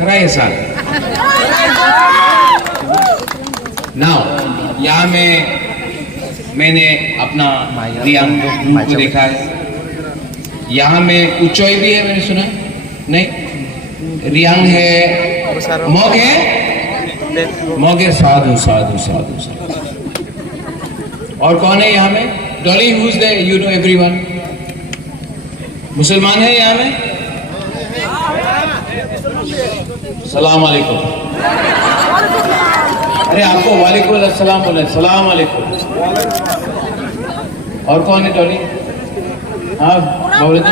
कराए साल नाउ यहाँ में मैंने अपना रियांग को देखा है। यहाँ में उचोई भी है, मैंने सुना नहीं। रियांग है, मॉग है, मॉग है। साधु साधु साधु साधु। और कौन है यहाँ में? Dolly, who's they, you know everyone. मुसलमान है यहाँ में? सलाम अलैकुम। अरे आपको वालेकुम अस्सलाम बोले, सलाम अलैकुम। और कौन है डॉली? हाँ बोले तो।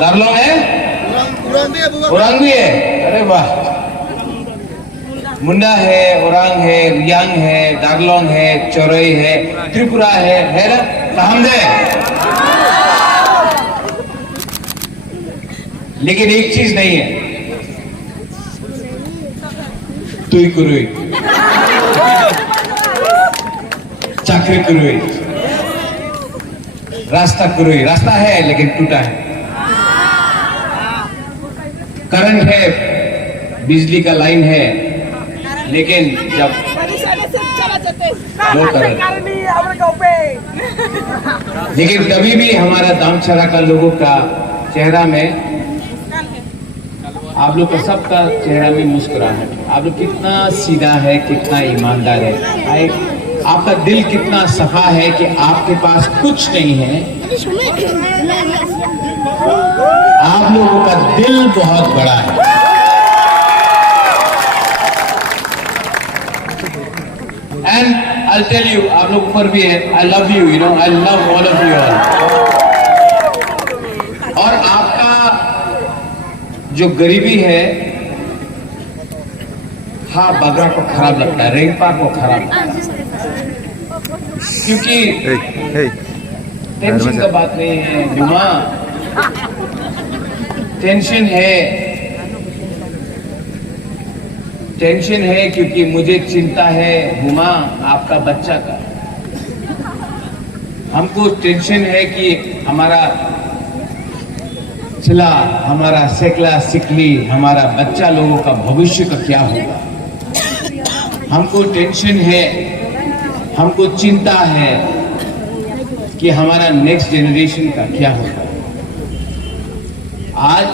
दारलोंग है, उरांग भी है। अरे वाह। मुंडा है, उरांग है, रियांग है, दारलोंग है, चोरई है, त्रिपुरा है ना? कामदे। लेकिन एक चीज नहीं है, तुई कुरुई, चाकरी कुरुई, रास्ता कुरुई। रास्ता है लेकिन टूटा है। करंट है, बिजली का लाइन है, लेकिन जब नो करंट। लेकिन कभी भी हमारा दामचरा का लोगों का चेहरा में, आप लोग का सबका चेहरा में मुस्कुराहट। आप लोग कितना सीधा है, कितना ईमानदार है, आपका दिल कितना सफा है कि आपके पास कुछ नहीं है। आप लोगों का दिल बहुत बड़ा है। एंड आई टेल यू, आप लोग ऊपर भी है, I love you, you know, I love all of you all. और आपका जो गरीबी है, हाँ बगरा को खराब लगता है, रेंगपा को खराब लगता है, क्योंकि टेंशन का बात नहीं है जुमा। टेंशन है क्योंकि मुझे चिंता है हुमा आपका बच्चा का। हमको टेंशन है कि हमारा चिला, हमारा सेकला सिकली, हमारा बच्चा लोगों का भविष्य का क्या होगा। हमको टेंशन है, हमको चिंता है कि हमारा नेक्स्ट जनरेशन का क्या होगा। आज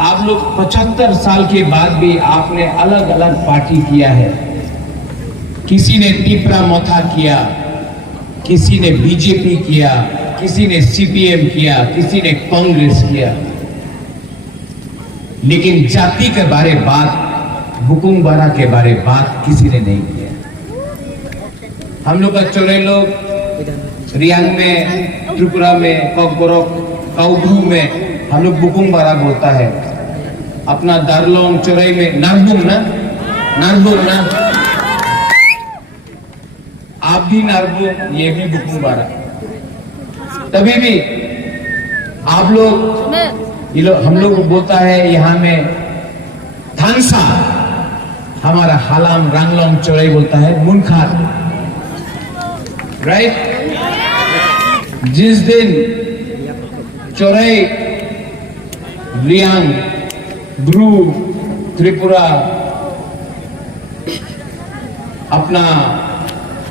आप लोग 75 साल के बाद भी आपने अलग अलग पार्टी किया है। किसी ने तिपरा मोथा किया, किसी ने बीजेपी किया, किसी ने सीपीएम किया, किसी ने कांग्रेस किया, लेकिन जाति के बारे बात, बुकुंगबारा के बारे बात किसी ने नहीं किया। हम लोग का चोरे लोग रियांग में, त्रिपुरा में, कॉकबोरोक, काउडू में हम लोग बुकुंगबारा बोलता है। अपना दारलोंग चोरई में नारबुंग ना, आप भी नारबुंग, ये भी बुकुंगबारा। तभी भी आप लोग, हम लोग बोलता है यहाँ में थानसा, हमारा हालाम रांगलोंग चोरई बोलता है मुनखार, राइट। जिस दिन चोरई, रियांग, ब्रू, त्रिपुरा, अपना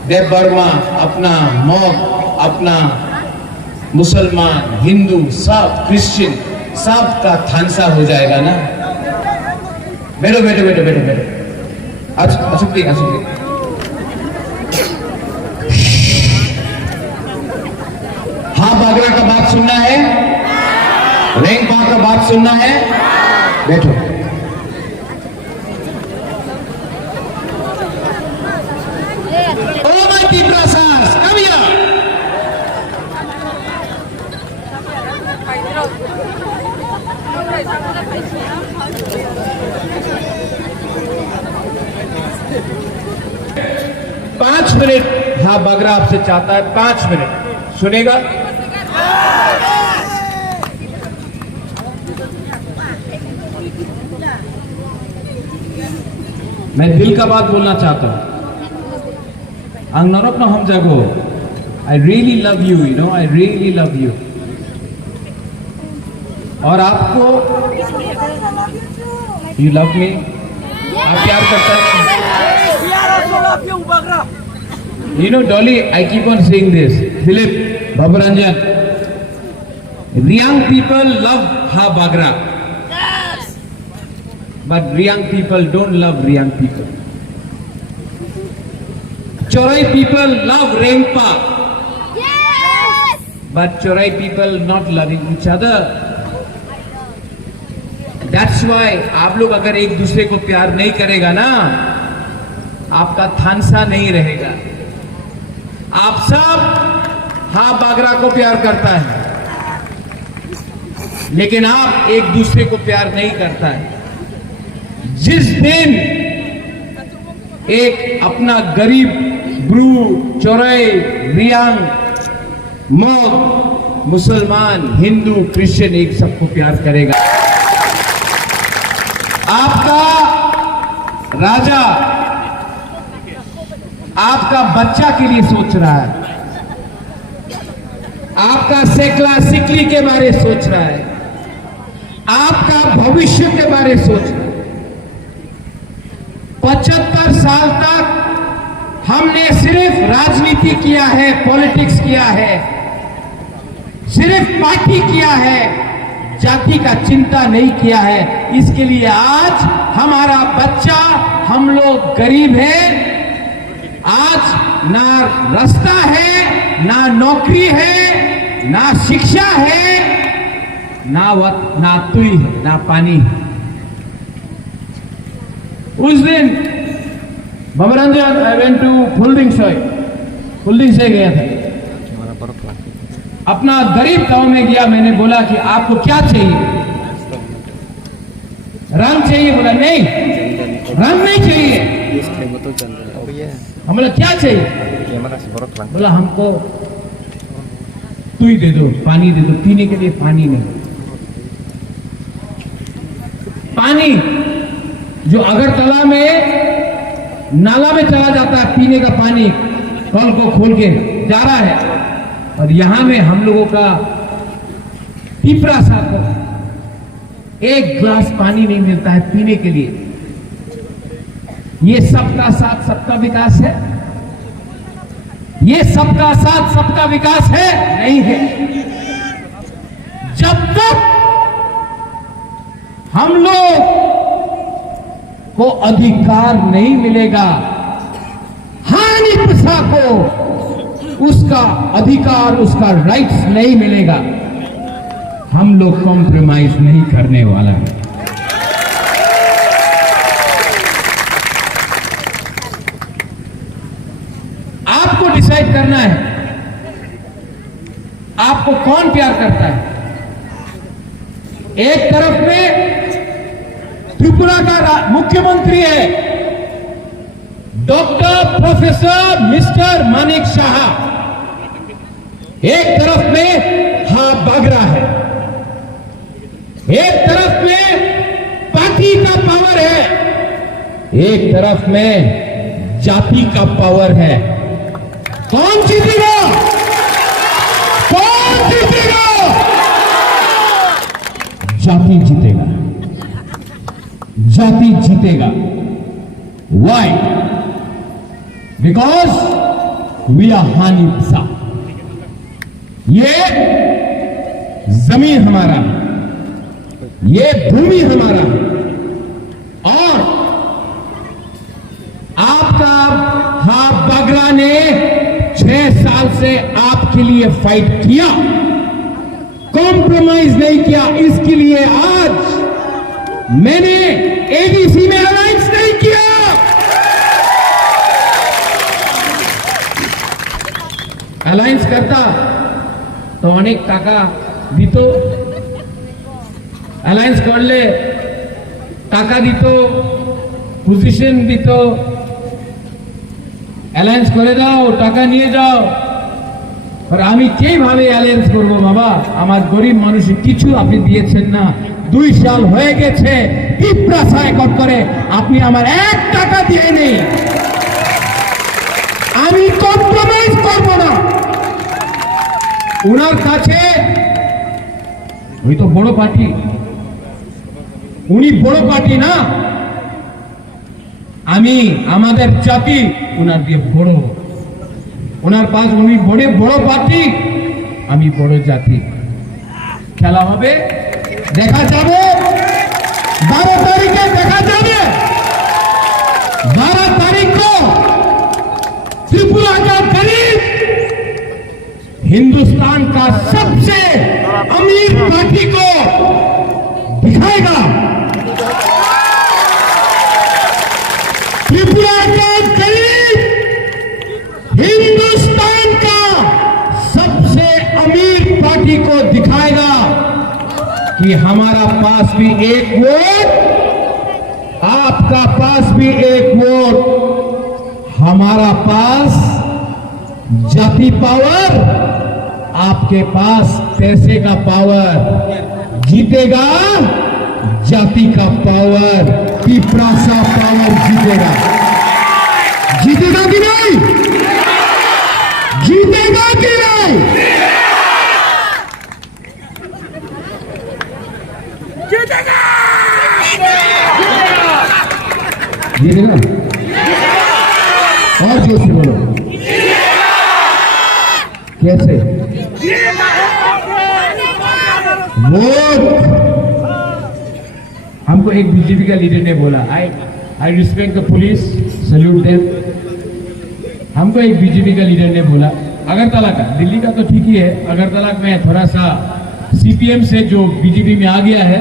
देव बर्मा, अपना मॉग, अपना मुसलमान, हिंदू, सब क्रिश्चियन, सब का थानसा हो जाएगा ना। बैठो बैठो बैठो बैठो बैठो। असुप्ती असुप्ती। हाँ बागरा का बात सुनना है, रेंगपा का बात सुनना है, बैठो। Oh my Tipra Sars, come here. पांच मिनट, हाँ बागरा आपसे चाहता है 5 मिनट, सुनेगा? मैं दिल का बात बोलना चाहता हूं। अंगनौरप न हम जगो, I really love you, you know, I really love you. और आपको यू लव मी, आप प्यार करता है। You know, Dolly, I keep on saying this. Philip, Babaranjan, Riyang people love Ha Bagra. Yes. But Riyang people don't love Riyang people. Chorai people love Rengpa. Yes. But Chorai people not loving each other. That's why आप लोग अगर एक दूसरे को प्यार नहीं करेगा ना, आपका थानसा नहीं रहेगा। आप सब हा बागरा को प्यार करता है, लेकिन आप एक दूसरे को प्यार नहीं करता है। जिस दिन एक अपना गरीब ब्रू, चौराई, रियांग, मौत, मुसलमान, हिंदू, क्रिश्चियन एक सबको प्यार करेगा। आपका राजा आपका बच्चा के लिए सोच रहा है, आपका सेकला सिकली के बारे सोच रहा है, आपका भविष्य के बारे सोच रहा है। 75 साल तक हमने सिर्फ राजनीति किया है, पॉलिटिक्स किया है, सिर्फ पार्टी किया है, जाति का चिंता नहीं किया है। इसके लिए आज हमारा बच्चा, हम लोग गरीब हैं, आज ना रास्ता है, ना नौकरी है, ना शिक्षा है, ना तुई है, ना पानी है। उस दिन बाबरंजन आई वेंट टू फुलडिंग से गया था, अपना गरीब गांव में गया। मैंने बोला कि आपको क्या चाहिए? रंग चाहिए? बोला नहीं, रंग नहीं चाहिए। हम बोला क्या चाहिए? बोला हमको तुई दे दो, पानी दे दो, पीने के लिए पानी नहीं। पानी जो अगरतला में नाला में चला जाता है, पीने का पानी कल को खोल के जा रहा है, और यहां में हम लोगों का पिपरा साहब एक ग्लास पानी नहीं मिलता है पीने के लिए। ये सबका साथ सबका विकास है? ये सबका साथ सबका विकास है? नहीं है। जब तक हम लोग को अधिकार नहीं मिलेगा, हानि प्रसा को उसका अधिकार, उसका राइट्स नहीं मिलेगा, हम लोग कॉम्प्रोमाइज नहीं करने वाला है। आपको डिसाइड करना है आपको कौन प्यार करता है। एक तरफ में त्रिपुरा का मुख्यमंत्री है doctor professor mister Manik Shah, एक तरफ में हा बागरा है, एक तरफ में पार्टी का पावर है, एक तरफ में जाति का पावर है। कौन जीतेगा? कौन जीतेगा? जाति जीतेगा, जाति जीतेगा। Why? Because we are हानिसा। ये जमीन हमारा, ये भूमि हमारा, और आपका हा बागरा ने 6 साल से आपके लिए फाइट किया, कॉम्प्रोमाइज नहीं किया। इसके लिए आज मैंने एडीसी में अलायंस नहीं किया। अलायंस करता तो अनेक टाका दित, अलायंस करले टाका दित, पजिशन दित, অ্যালায়েন্স করে দাও, টাকা নিয়ে যাও। আর আমি কিভাবে অ্যালায়েন্স করব বাবা? আমার গরিব মানুষের কিছু আপনি দিয়েছেন না। 2 সাল হয়ে গেছে টিপ্রাসায় কট করে আপনি আমার 1 টাকা দিয়ে নেই। আমি কম্প্রোমাইজ করব না। ওনার কাছে ওই তো বড় পার্টি, উনি বড় পার্টি না, আমি আমাদের জাতি ওনার দিয়ে বড়, ওনার পাশ উনি বড় পার্টি, আমি বড় জাতি। খেলা হবে, দেখা যাবে 12 तारीखे देखा जाए। 12 तारीख को त्रिपुरा का गरीब हिंदुस्तान का सबसे अमीर पार्टी को दिखाएगा। त्रिपुरा का गरीब हिंदुस्तान का सबसे अमीर पार्टी को दिखाएगा कि हमारा पास भी एक वोट, आपका पास भी एक वोट, हमारा पास जाति पावर, आपके पास पैसे का पावर, जीतेगा जाति का पावर, पिपरासा पावर जीतेगा। जीतेगा कि नहीं? जीतेगा कि नहीं? जीतेगा। और जोर से बोलो। कैसे? वोट। हमको एक बीजेपी का लीडर ने बोला, I respect the police, salute them. हमको एक बीजेपी का लीडर ने बोला, अगरतला का, दिल्ली का तो ठीक ही है, अगरतला में थोड़ा सा सीपीएम से जो बीजेपी में आ गया है,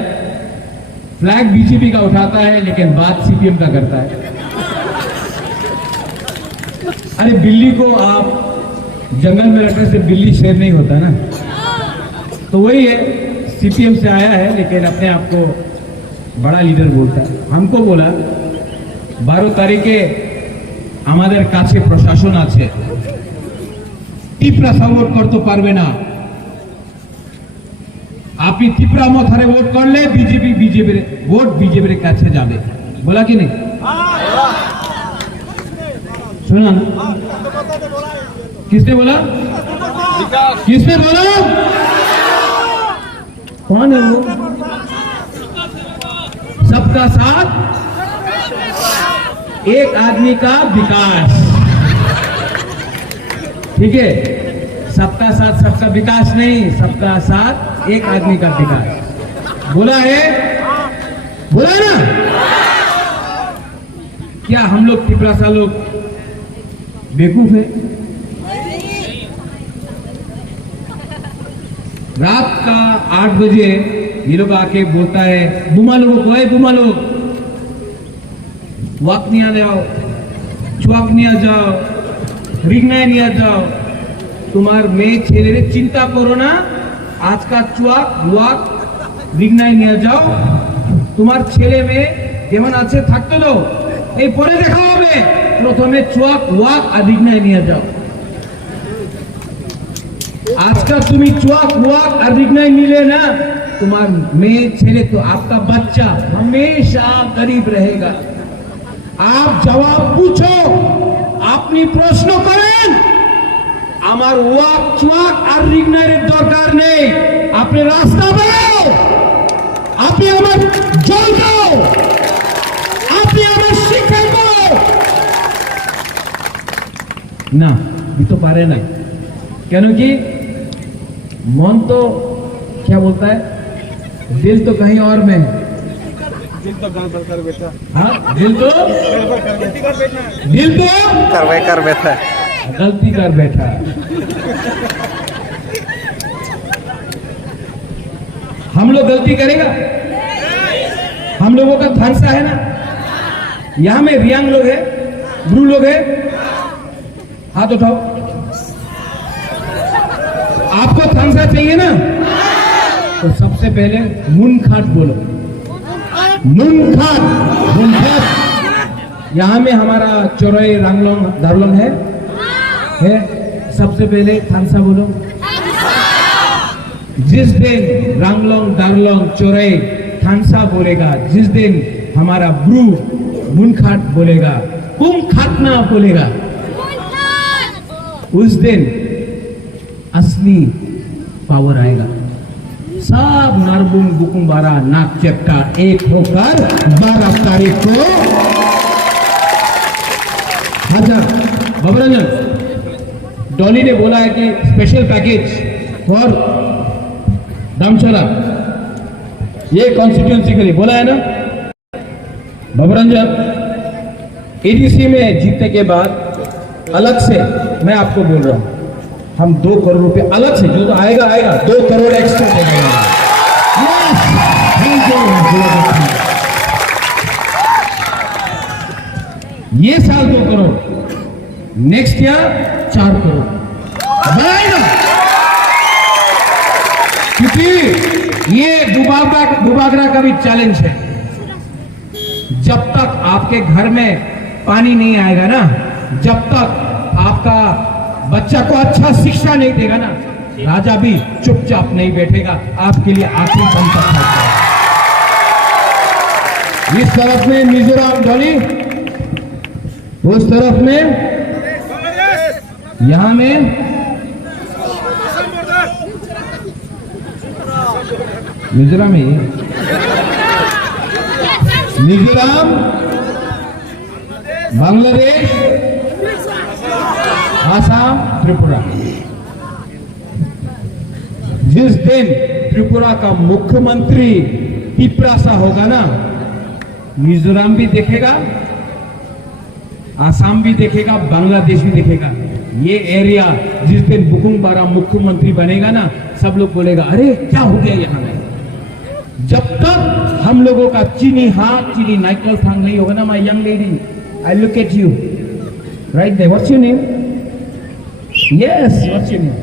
फ्लैग बीजेपी का उठाता है लेकिन बात सीपीएम का करता है। अरे बिल्ली को आप जंगल में रखने से बिल्ली शेर नहीं होता ना, तो वही है, सीपीएम से आया है लेकिन अपने आप को बड़ा लीडर बोलता है। हमको बोला 12 तारीखे আমাদের কাছে প্রশাসন আছে, টিপরা সাপোর্ট করতে পারবে না, আপনি ত্রিপুরা মথারে ভোট করলে বিজেপির ভোট বিজেপির কাছে যাবে। বলা কি नहीं? सुना ना? किसने बोला? किसने बोला? कौन है वो? सबका साथ, एक आदमी का विकास। ठीक है, सबका साथ सबका विकास नहीं, सबका साथ एक आदमी का विकास। बोला है? बोला ना? क्या हम लोग त्रिपुरा लोग बेवकूफ है? रात का 8 बजे ये लोग आके बोलता है बुमा लोगों को, बुमा लोग वाक नहीं आ जाओ, चुआक नहीं आ जाओ, रिगनाय नहीं आ जाओ, तुम्हार मेये छेले चिंता करो ना, आज का चुआक वाक रिगनाय नहीं आ जाओ, तुम्हार छेले में जेमन आछे থাকতে দাও, এই পরে দেখা হবে, প্রথমে চুয়াক ওয়াক আর রিগনায় নিয়ে যাও। आजकल तुम्हें चुआक वाक और रिगनाय मिले ना, तुम्हार मेये छेले तो आपका बच्चा हमेशा गरीब रहेगा। आप जवाब पूछो, अपनी प्रश्न करें, আমার ওয়াক চুয়াক আর রিগনায়ের দরকার নেই, আপনি রাস্তা বানাও, আপনি আমার জল দাও, আপনি আমার শিক্ষা দাও না, ये तो पारे ना, क्यों कि मन तो क्या बोलता है, दिल तो कहीं और में है। दिल तो गड़बड़ कर बैठा। हाँ, दिल तो कर बैठा, गलती कर बैठा। हम लोग गलती करेगा? हम लोगों का थानसा है ना, यहाँ में रियांग लोग है, ब्रू लोग है, हाथ उठाओ। आपको थानसा चाहिए ना, तो सबसे पहले मुनखाट बोलो, मुनखाट। मुनखाट यहाँ में हमारा चौराई रांगलोंग दारलोंग है, सबसे पहले थानसा बोलो। जिस दिन रांगलोंग दारलोंग चौराई थानसा बोलेगा, जिस दिन हमारा ब्रू मुनखाट बोलेगा, कुमखाटना बोलेगा, उस दिन असली पावर आएगा। सब नरबुंग बुकुम्बारा नाक चक्का एक होकर 12 तारीख को अच्छा बाबूरंजन डॉली ने बोला है कि स्पेशल पैकेज फॉर धर्मशाला ये कॉन्स्टिट्यूंसी के लिए बोला है ना बाबूरंजन एडीसी में जीतने के बाद अलग से मैं आपको बोल रहा हूं हम 2 करोड़ रुपए अलग से जो आएगा 2 करोड़ एक्स्ट्रा देगा ये साल 2 करोड़ नेक्स्ट ईयर 4 करोड़ बढ़ाएगा क्योंकि ये बुबागरा का भी चैलेंज है जब तक आपके घर में पानी नहीं आएगा ना जब तक आपका बच्चा को अच्छा शिक्षा नहीं देगा ना राजा भी चुपचाप नहीं बैठेगा आपके लिए आखिरी दम तक है इस तरफ में मिजोरम डॉली उस तरफ में यहां में मिजोरम है मिजोरम बांग्लादेश आसाम त्रिपुरा जिस दिन त्रिपुरा का मुख्यमंत्री पिपरासा होगा ना मिजोरम भी देखेगा आसाम भी देखेगा बांग्लादेश भी देखेगा ये एरिया जिस दिन बुकुम्बारा मुख्यमंत्री बनेगा ना सब लोग बोलेगा अरे क्या हो गया यहाँ में जब तक हम लोगों का चीनी हाथ चीनी नाइकल थांग नहीं होगा ना my young lady I look at you right there what's your name Yes, what's your name?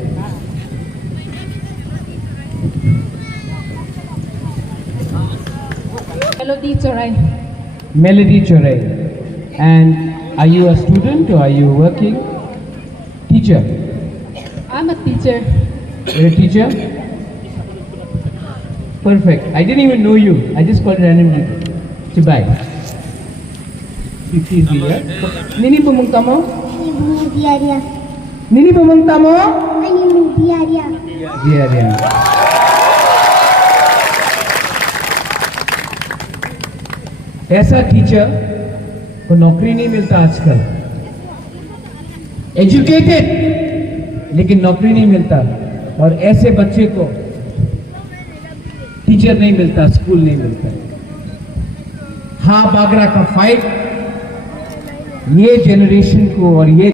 Melody Chorai. Melody Chorai. And are you a student or are you working? Teacher. I'm a teacher. You're a teacher? Perfect. I didn't even know you. I just called randomly. Goodbye. Nini pumunta mo? Diarya. Nini pumunta mo? Diarya. Diarya. ऐसा teacher को नौकरी नहीं मिलता आजकल educated लेकिन नौकरी नहीं मिलता और ऐसे बच्चे को टीचर नहीं मिलता स्कूल नहीं मिलता हाँ बागरा का फाइट ये जनरेशन को और ये